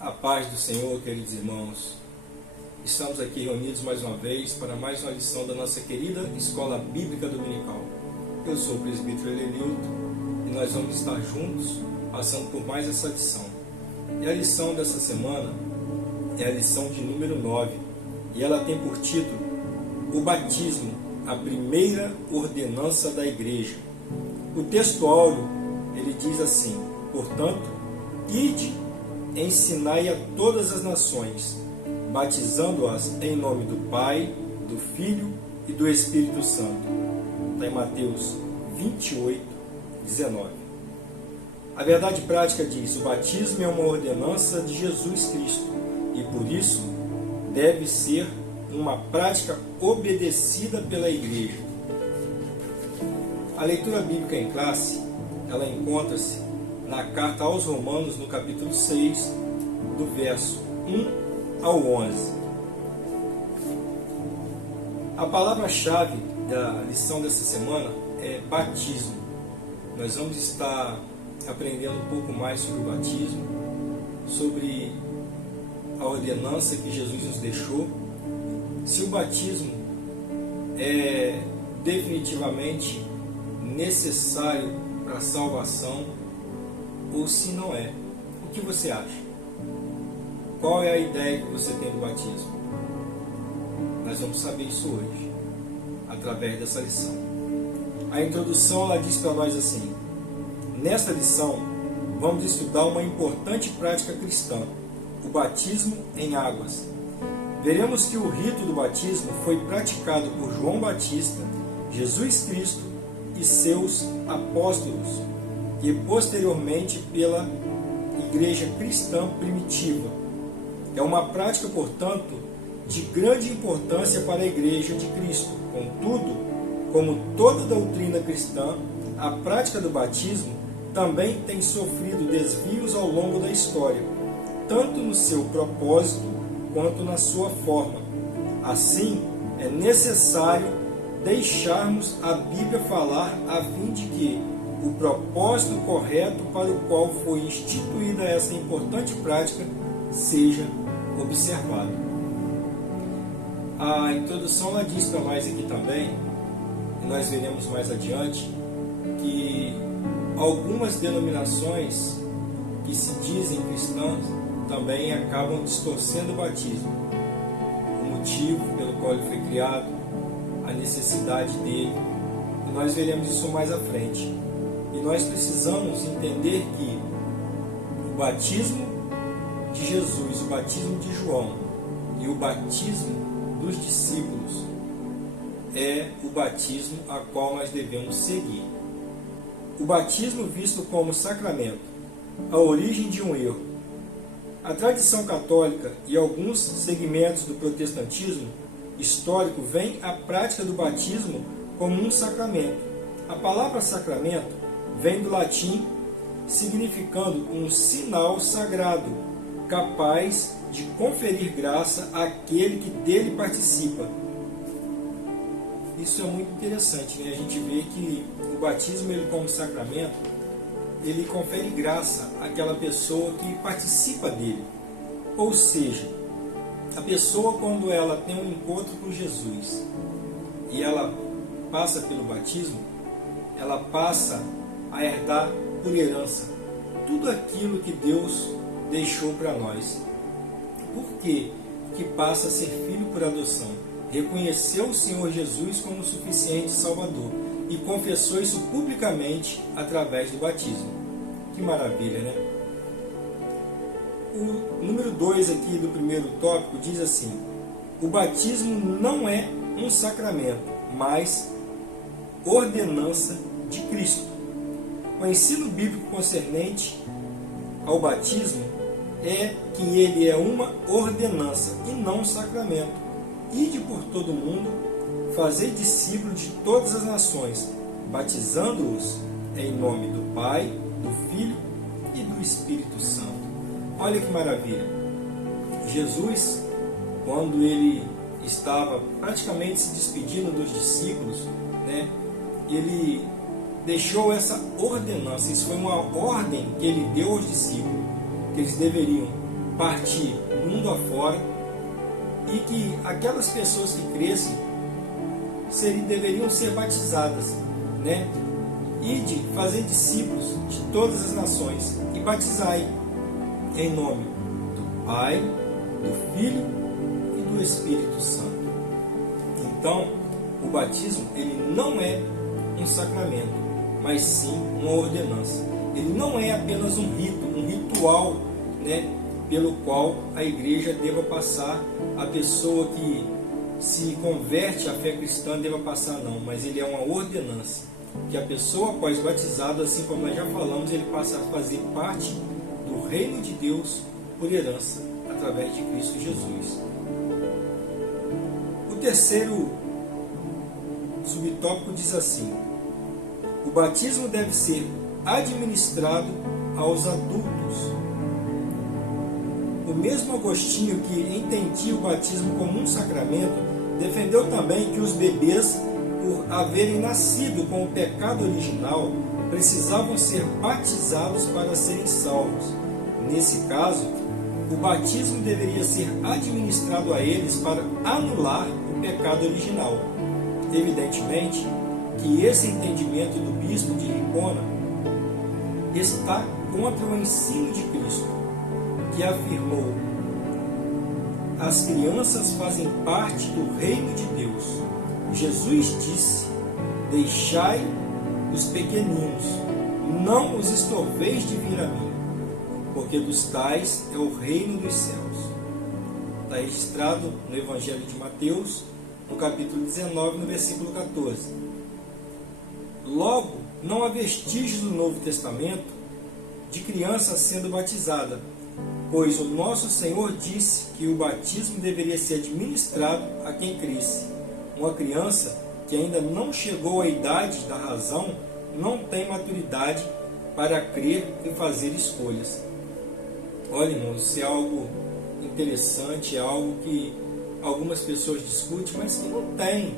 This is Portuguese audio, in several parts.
A paz do Senhor, queridos irmãos. Estamos aqui reunidos mais uma vez para mais uma lição da nossa querida Escola Bíblica Dominical. Eu sou o presbítero Elenilton e nós vamos estar juntos passando por mais essa lição. E a lição dessa semana é a lição de número 9 e ela tem por título O Batismo, a primeira ordenança da Igreja. O texto áureo, ele diz assim: portanto, ide, ensinai a todas as nações, batizando-as em nome do Pai, do Filho e do Espírito Santo. Está em Mateus 28, 19. A verdade prática diz: o batismo é uma ordenança de Jesus Cristo e por isso deve ser uma prática obedecida pela Igreja. A leitura bíblica em classe, ela encontra-se na carta aos Romanos, no capítulo 6, do verso 1 ao 11. A palavra-chave da lição dessa semana é batismo. Nós vamos estar aprendendo um pouco mais sobre o batismo, sobre a ordenança que Jesus nos deixou, se o batismo é definitivamente necessário para a salvação ou se não é. O que você acha? Qual é a ideia que você tem do batismo? Nós vamos saber isso hoje, através dessa lição. A introdução ela diz para nós assim: nesta lição, vamos estudar uma importante prática cristã, o batismo em águas. Veremos que o rito do batismo foi praticado por João Batista, Jesus Cristo e seus apóstolos, e posteriormente pela igreja cristã primitiva. É uma prática, portanto, de grande importância para a igreja de Cristo. Contudo, como toda doutrina cristã, a prática do batismo também tem sofrido desvios ao longo da história, tanto no seu propósito quanto na sua forma. Assim, é necessário deixarmos a Bíblia falar a fim de que o propósito correto para o qual foi instituída essa importante prática seja observado. A introdução ela diz para nós aqui também, e nós veremos mais adiante, que algumas denominações que se dizem cristãs também acabam distorcendo o batismo. O motivo pelo qual ele foi criado, a necessidade dele, e nós veremos isso mais à frente. E nós precisamos entender que o batismo de Jesus, o batismo de João e o batismo dos discípulos é o batismo a qual nós devemos seguir. O batismo visto como sacramento, a origem de um erro. A tradição católica e alguns segmentos do protestantismo histórico veem a prática do batismo como um sacramento. A palavra sacramento vem do latim, significando um sinal sagrado, capaz de conferir graça àquele que dele participa. Isso é muito interessante, né? A gente vê que o batismo, ele como sacramento, ele confere graça àquela pessoa que participa dele. Ou seja, a pessoa, quando ela tem um encontro com Jesus e ela passa pelo batismo, ela passa a herdar por herança tudo aquilo que Deus deixou para nós. Por quê? Porque passa a ser filho por adoção. Reconheceu o Senhor Jesus como suficiente Salvador e confessou isso publicamente através do batismo. Que maravilha, né? O número 2 aqui do primeiro tópico diz assim: o batismo não é um sacramento, mas ordenança de Cristo. O ensino bíblico concernente ao batismo é que ele é uma ordenança e não um sacramento. Ide por todo o mundo, fazei discípulos de todas as nações, batizando-os em nome do Pai, do Filho e do Espírito Santo. Olha que maravilha! Jesus, quando ele estava praticamente se despedindo dos discípulos, né, ele deixou essa ordenança. Isso foi uma ordem que ele deu aos discípulos, que eles deveriam partir mundo afora, e que aquelas pessoas que crescem deveriam ser batizadas, né? Ide, fazer discípulos de todas as nações e batizai em nome do Pai, do Filho e do Espírito Santo. Então, o batismo ele não é um sacramento, mas sim uma ordenança. Ele não é apenas um rito, um ritual, né, pelo qual a igreja deva passar, a pessoa que se converte à fé cristã deva passar, não, mas ele é uma ordenança, que a pessoa após batizado, assim como nós já falamos, ele passa a fazer parte do reino de Deus por herança, através de Cristo Jesus. O terceiro subtópico diz assim: o batismo deve ser administrado aos adultos. O mesmo Agostinho, que entendia o batismo como um sacramento, defendeu também que os bebês, por haverem nascido com o pecado original, precisavam ser batizados para serem salvos. Nesse caso, o batismo deveria ser administrado a eles para anular o pecado original. Evidentemente que esse entendimento do bispo de Hipona está contra o ensino de Cristo, que afirmou: as crianças fazem parte do reino de Deus. Jesus disse: deixai os pequeninos, não os estorveis de vir a mim, porque dos tais é o reino dos céus. Está registrado no Evangelho de Mateus, no capítulo 19, no versículo 14. Logo, não há vestígios no Novo Testamento de criança sendo batizada, pois o nosso Senhor disse que o batismo deveria ser administrado a quem cresce. Uma criança que ainda não chegou à idade da razão não tem maturidade para crer e fazer escolhas. Olha, irmãos, isso é algo interessante, é algo que algumas pessoas discutem, mas que não tem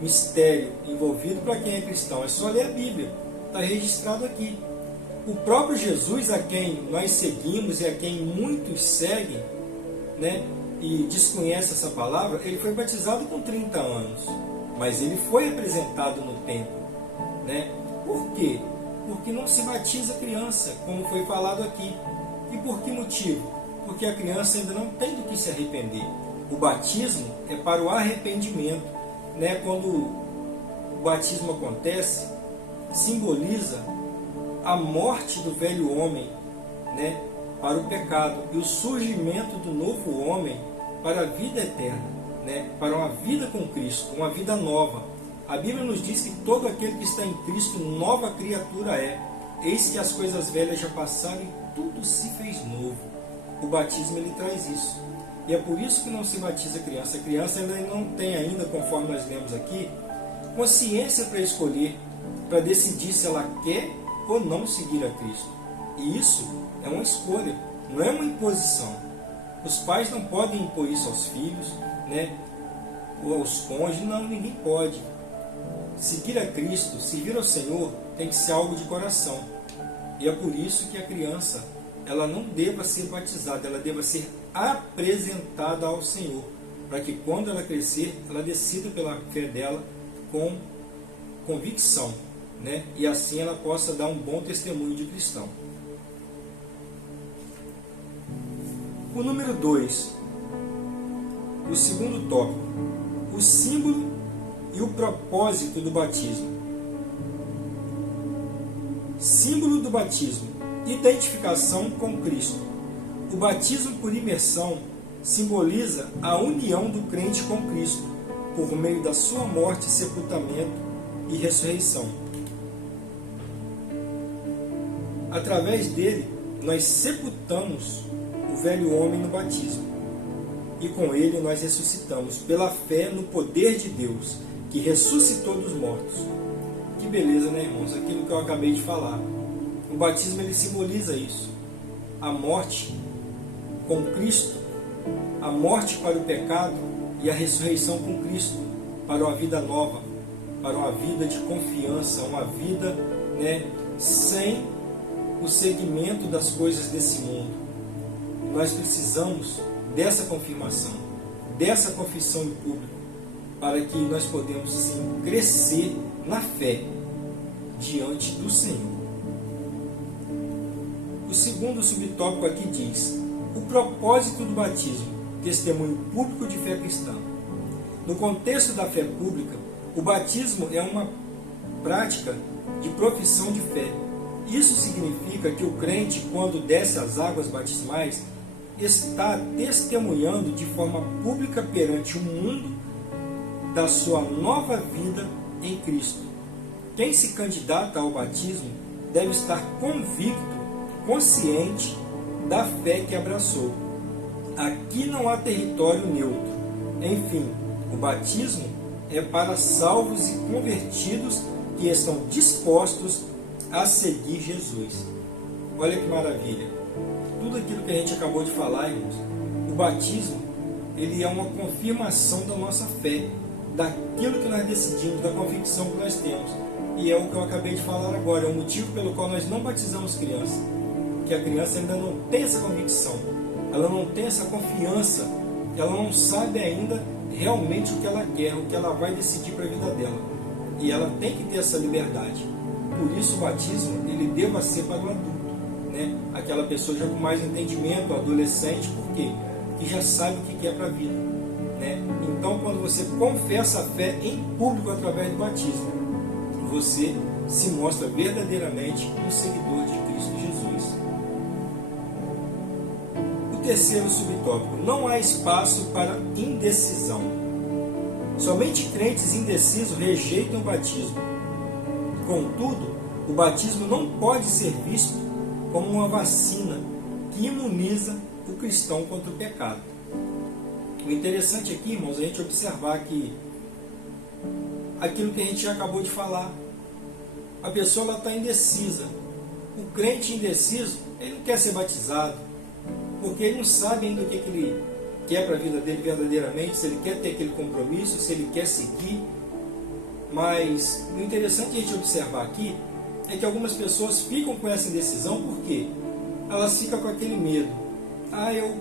mistério envolvido para quem é cristão. É só ler a Bíblia, está registrado aqui. O próprio Jesus, a quem nós seguimos e a quem muitos seguem, né, e desconhece essa palavra, ele foi batizado com 30 anos, mas ele foi apresentado no templo, né? Por quê? Porque não se batiza criança, como foi falado aqui. E por que motivo? Porque a criança ainda não tem do que se arrepender. O batismo é para o arrependimento, né? Quando o batismo acontece, simboliza a morte do velho homem, né, para o pecado, e o surgimento do novo homem para a vida eterna, né, para uma vida com Cristo, uma vida nova. A Bíblia nos diz que todo aquele que está em Cristo, nova criatura é. Eis que as coisas velhas já passaram e tudo se fez novo. O batismo ele traz isso. E é por isso que não se batiza criança. A criança ela não tem ainda, conforme nós lemos aqui, consciência para escolher, para decidir se ela quer ou não seguir a Cristo. E isso é uma escolha, não é uma imposição. Os pais não podem impor isso aos filhos, né, ou aos cônjuges. Não, ninguém pode. Seguir a Cristo, servir ao Senhor, tem que ser algo de coração. E é por isso que a criança ela não deva ser batizada, ela deva ser apresentada ao Senhor, para que quando ela crescer, ela decida pela fé dela com convicção, né? E assim ela possa dar um bom testemunho de cristão. O número 2, o segundo tópico, o símbolo e o propósito do batismo. Símbolo do batismo: identificação com Cristo. O batismo por imersão simboliza a união do crente com Cristo, por meio da sua morte, sepultamento e ressurreição. Através dele, nós sepultamos o velho homem no batismo, e com ele nós ressuscitamos pela fé no poder de Deus, que ressuscitou dos mortos. Que beleza, né, irmãos? Aquilo que eu acabei de falar. O batismo ele simboliza isso. A morte com Cristo, a morte para o pecado e a ressurreição com Cristo para uma vida nova, para uma vida de confiança, uma vida, né, sem o seguimento das coisas desse mundo. nós precisamos dessa confirmação, dessa confissão em público, para que nós podemos sim crescer na fé diante do Senhor. O segundo subtópico aqui diz: o propósito do batismo, testemunho público de fé cristã. No contexto da fé pública, o batismo é uma prática de profissão de fé. Isso significa que o crente, quando desce às águas batismais, está testemunhando de forma pública perante o mundo da sua nova vida em Cristo. Quem se candidata ao batismo deve estar convicto, consciente da fé que abraçou. Aqui não há território neutro. Enfim, o batismo é para salvos e convertidos que estão dispostos a seguir Jesus. Olha que maravilha! Tudo aquilo que a gente acabou de falar, irmãos, o batismo, ele é uma confirmação da nossa fé, daquilo que nós decidimos, da convicção que nós temos. E é o que eu acabei de falar agora, é o motivo pelo qual nós não batizamos criança. Porque a criança ainda não tem essa convicção, ela não tem essa confiança, ela não sabe ainda realmente o que ela quer, o que ela vai decidir para a vida dela. E ela tem que ter essa liberdade. Por isso o batismo, ele deva ser para o adulto, né? Aquela pessoa já com mais entendimento, o adolescente, por quê? Que já sabe o que quer para a vida, né? Então, quando você confessa a fé em público através do batismo, você se mostra verdadeiramente um seguidor de Cristo Jesus. O terceiro subtópico: não há espaço para indecisão. Somente crentes indecisos rejeitam o batismo. Contudo, o batismo não pode ser visto como uma vacina que imuniza o cristão contra o pecado. O interessante aqui, irmãos, é a gente observar que aquilo que a gente já acabou de falar, a pessoa está indecisa. O crente indeciso, ele não quer ser batizado, porque ele não sabe ainda o que ele quer para a vida dele verdadeiramente, se ele quer ter aquele compromisso, se ele quer seguir. Mas o interessante a gente observar aqui é que algumas pessoas ficam com essa indecisão, porque elas ficam com aquele medo. Eu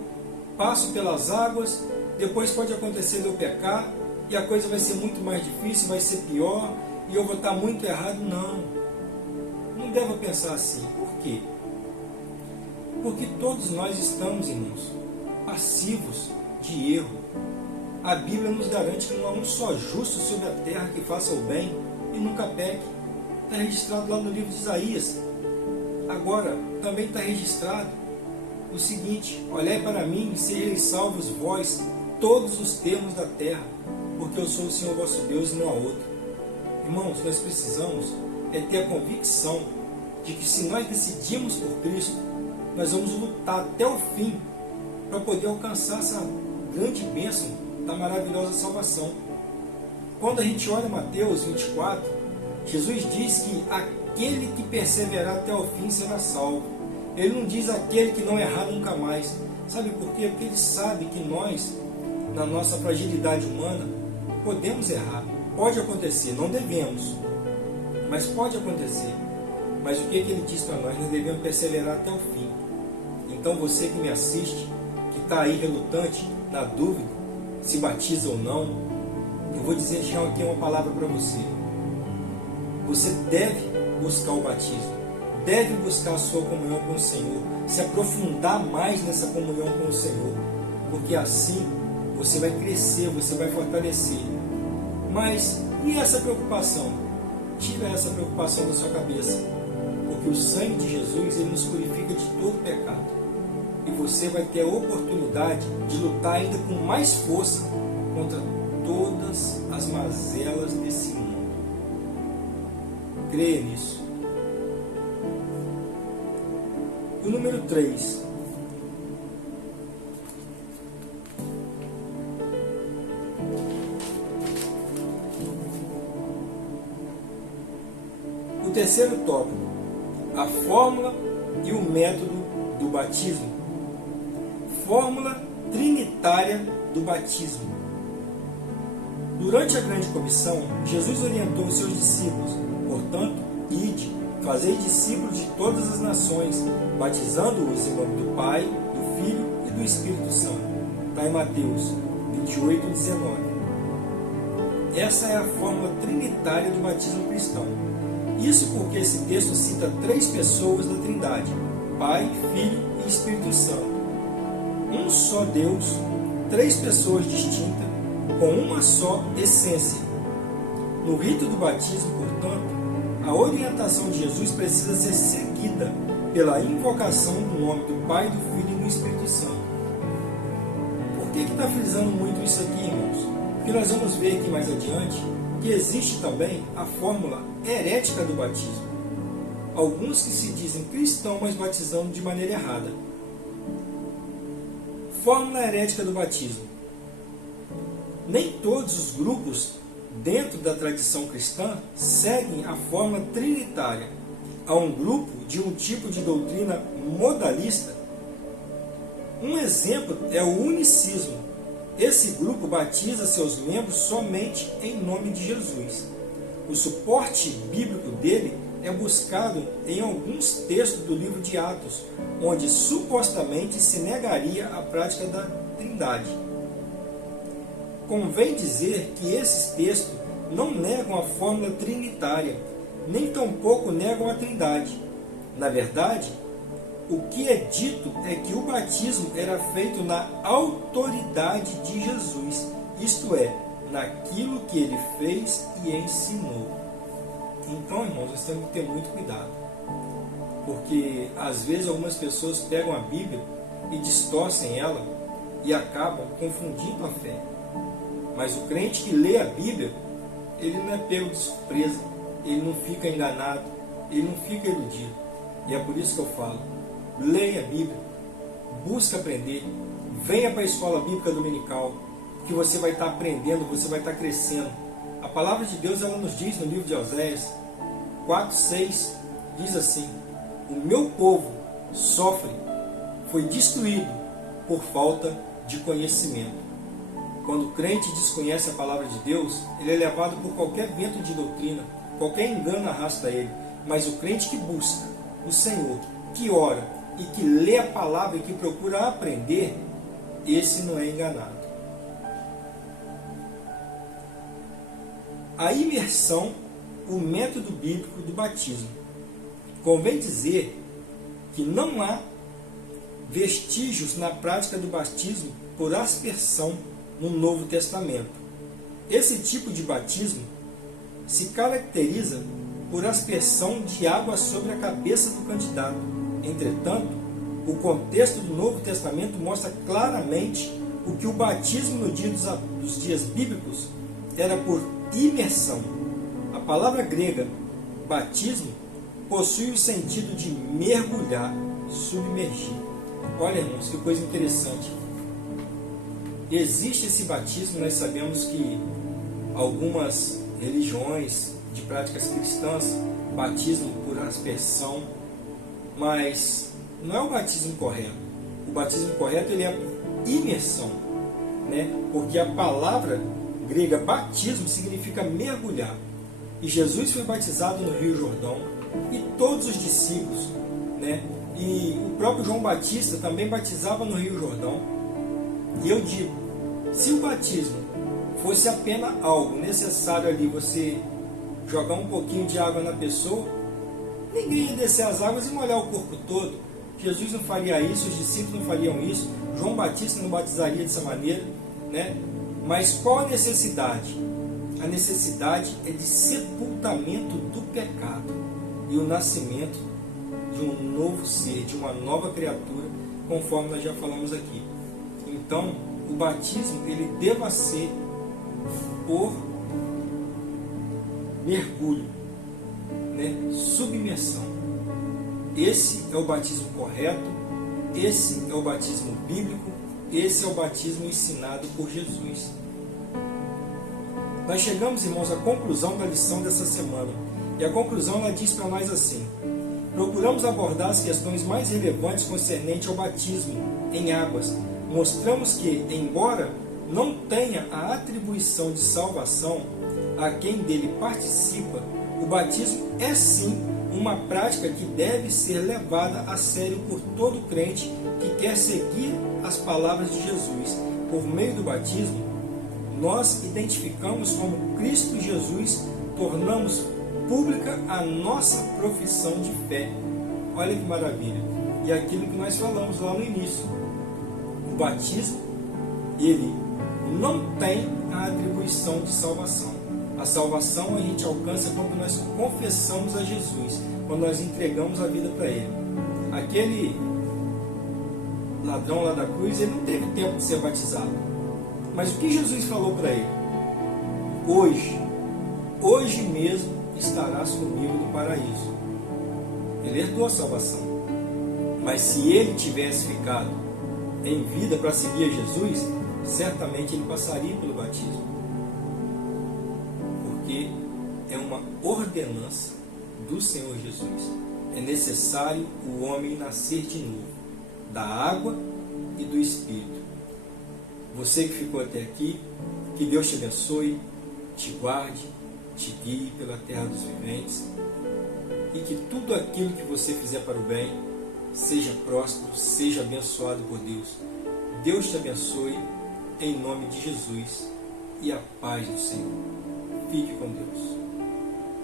passo pelas águas, depois pode acontecer de eu pecar, e a coisa vai ser muito mais difícil, vai ser pior, e eu vou estar muito errado. Não devo pensar assim. Por quê? Porque todos nós estamos, irmãos, passivos de erro. A Bíblia nos garante que não há um só justo sobre a terra que faça o bem e nunca peque. Está registrado lá no livro de Isaías. Agora, também está registrado o seguinte: olhai para mim e sejais salvos vós, todos os termos da terra, porque eu sou o Senhor vosso Deus e não há outro. Irmãos, nós precisamos ter a convicção de que se nós decidimos por Cristo, nós vamos lutar até o fim para poder alcançar essa grande bênção da maravilhosa salvação. Quando a gente olha Mateus 24, Jesus diz que aquele que perseverar até o fim será salvo. Ele não diz aquele que não errar nunca mais. Sabe por quê? Porque ele sabe que nós, na nossa fragilidade humana, podemos errar. Pode acontecer, não devemos, mas pode acontecer. Mas o que ele diz para nós? Nós devemos perseverar até o fim. Então você que me assiste, que está aí relutante, na dúvida, se batiza ou não, eu vou dizer já aqui uma palavra para você. Você deve buscar o batismo, deve buscar a sua comunhão com o Senhor, se aprofundar mais nessa comunhão com o Senhor, porque assim você vai crescer, você vai fortalecer. Mas e essa preocupação? Tira essa preocupação da sua cabeça, porque o sangue de Jesus, ele nos purifica de todo pecado. E você vai ter a oportunidade de lutar ainda com mais força contra todas as mazelas desse mundo. Creia nisso. O número 3. O terceiro tópico: a fórmula e o método do batismo. Fórmula trinitária do batismo. Durante a grande comissão, Jesus orientou os seus discípulos: portanto, ide, fazei discípulos de todas as nações, batizando-os em nome do Pai, do Filho e do Espírito Santo. Está em Mateus 28, 19. Essa é a fórmula trinitária do batismo cristão. Isso porque esse texto cita 3 pessoas da Trindade: Pai, Filho e Espírito Santo. Um só Deus, 3 pessoas distintas, com uma só essência. No rito do batismo, portanto, a orientação de Jesus precisa ser seguida pela invocação do nome do Pai, do Filho e do Espírito Santo. Por que está frisando muito isso aqui, irmãos? Porque nós vamos ver aqui mais adiante que existe também a fórmula herética do batismo. Alguns que se dizem cristãos, mas batizando de maneira errada. Fórmula herética do batismo. Nem todos os grupos dentro da tradição cristã seguem a fórmula trinitária. Há um grupo de um tipo de doutrina modalista. Um exemplo é o unicismo. Esse grupo batiza seus membros somente em nome de Jesus. O suporte bíblico dele é buscado em alguns textos do livro de Atos, onde supostamente se negaria a prática da Trindade. Convém dizer que esses textos não negam a fórmula trinitária, nem tampouco negam a Trindade. Na verdade, o que é dito é que o batismo era feito na autoridade de Jesus, isto é, naquilo que ele fez e ensinou. Então, irmãos, nós temos que ter muito cuidado, porque às vezes algumas pessoas pegam a Bíblia e distorcem ela e acabam confundindo a fé. Mas o crente que lê a Bíblia, ele não é pego de surpresa, ele não fica enganado, ele não fica iludido. E é por isso que eu falo: leia a Bíblia, busca aprender, venha para a escola bíblica dominical, que você vai estar aprendendo, você vai estar crescendo. A palavra de Deus, ela nos diz no livro de Oséias 4:6, diz assim: o meu povo sofre, foi destruído por falta de conhecimento. Quando o crente desconhece a palavra de Deus, ele é levado por qualquer vento de doutrina, qualquer engano arrasta ele. Mas o crente que busca o Senhor, que ora e que lê a palavra e que procura aprender, esse não é enganado. A imersão, o método bíblico do batismo. Convém dizer que não há vestígios na prática do batismo por aspersão no Novo Testamento. Esse tipo de batismo se caracteriza por aspersão de água sobre a cabeça do candidato. Entretanto, o contexto do Novo Testamento mostra claramente o que o batismo no dia dos dias bíblicos era por imersão. A palavra grega batismo possui o sentido de mergulhar, submergir. Olha, irmãos, que coisa interessante. Existe esse batismo, nós sabemos que algumas religiões de práticas cristãs batizam por aspersão, mas não é o batismo correto. O batismo correto, ele é por imersão, né? Porque a palavra grega batismo significa mergulhar. E Jesus foi batizado no Rio Jordão, e todos os discípulos, né? E o próprio João Batista também batizava no Rio Jordão. E eu digo, se o batismo fosse apenas algo necessário ali, você jogar um pouquinho de água na pessoa, ninguém ia descer as águas e molhar o corpo todo. Jesus não faria isso, os discípulos não fariam isso, João Batista não batizaria dessa maneira, né? Mas qual a necessidade? A necessidade é de sepultamento do pecado e o nascimento de um novo ser, de uma nova criatura, conforme nós já falamos aqui. Então, o batismo, ele deva ser por mergulho, né? Submersão. Esse é o batismo correto, esse é o batismo bíblico, esse é o batismo ensinado por Jesus. Nós chegamos, irmãos, à conclusão da lição dessa semana. E a conclusão, ela diz para nós assim: procuramos abordar as questões mais relevantes concernentes ao batismo em águas. Mostramos que, embora não tenha a atribuição de salvação a quem dele participa, o batismo é sim uma prática que deve ser levada a sério por todo crente que quer seguir as palavras de Jesus por meio do batismo, nós identificamos como Cristo Jesus, tornamos pública a nossa profissão de fé. Olha que maravilha! E aquilo que nós falamos lá no início. O batismo, ele não tem a atribuição de salvação. A salvação a gente alcança quando nós confessamos a Jesus, quando nós entregamos a vida para Ele. Aquele ladrão lá da cruz, ele não teve tempo de ser batizado. Mas o que Jesus falou para ele? Hoje mesmo estarás comigo no paraíso. Ele herdou a salvação. Mas se ele tivesse ficado em vida para seguir a Jesus, certamente ele passaria pelo batismo. Porque é uma ordenança do Senhor Jesus. É necessário o homem nascer de novo, da água e do Espírito. Você que ficou até aqui, que Deus te abençoe, te guarde, te guie pela terra dos viventes, e que tudo aquilo que você fizer para o bem seja próspero, seja abençoado por Deus. Deus te abençoe, em nome de Jesus, e a paz do Senhor. Fique com Deus.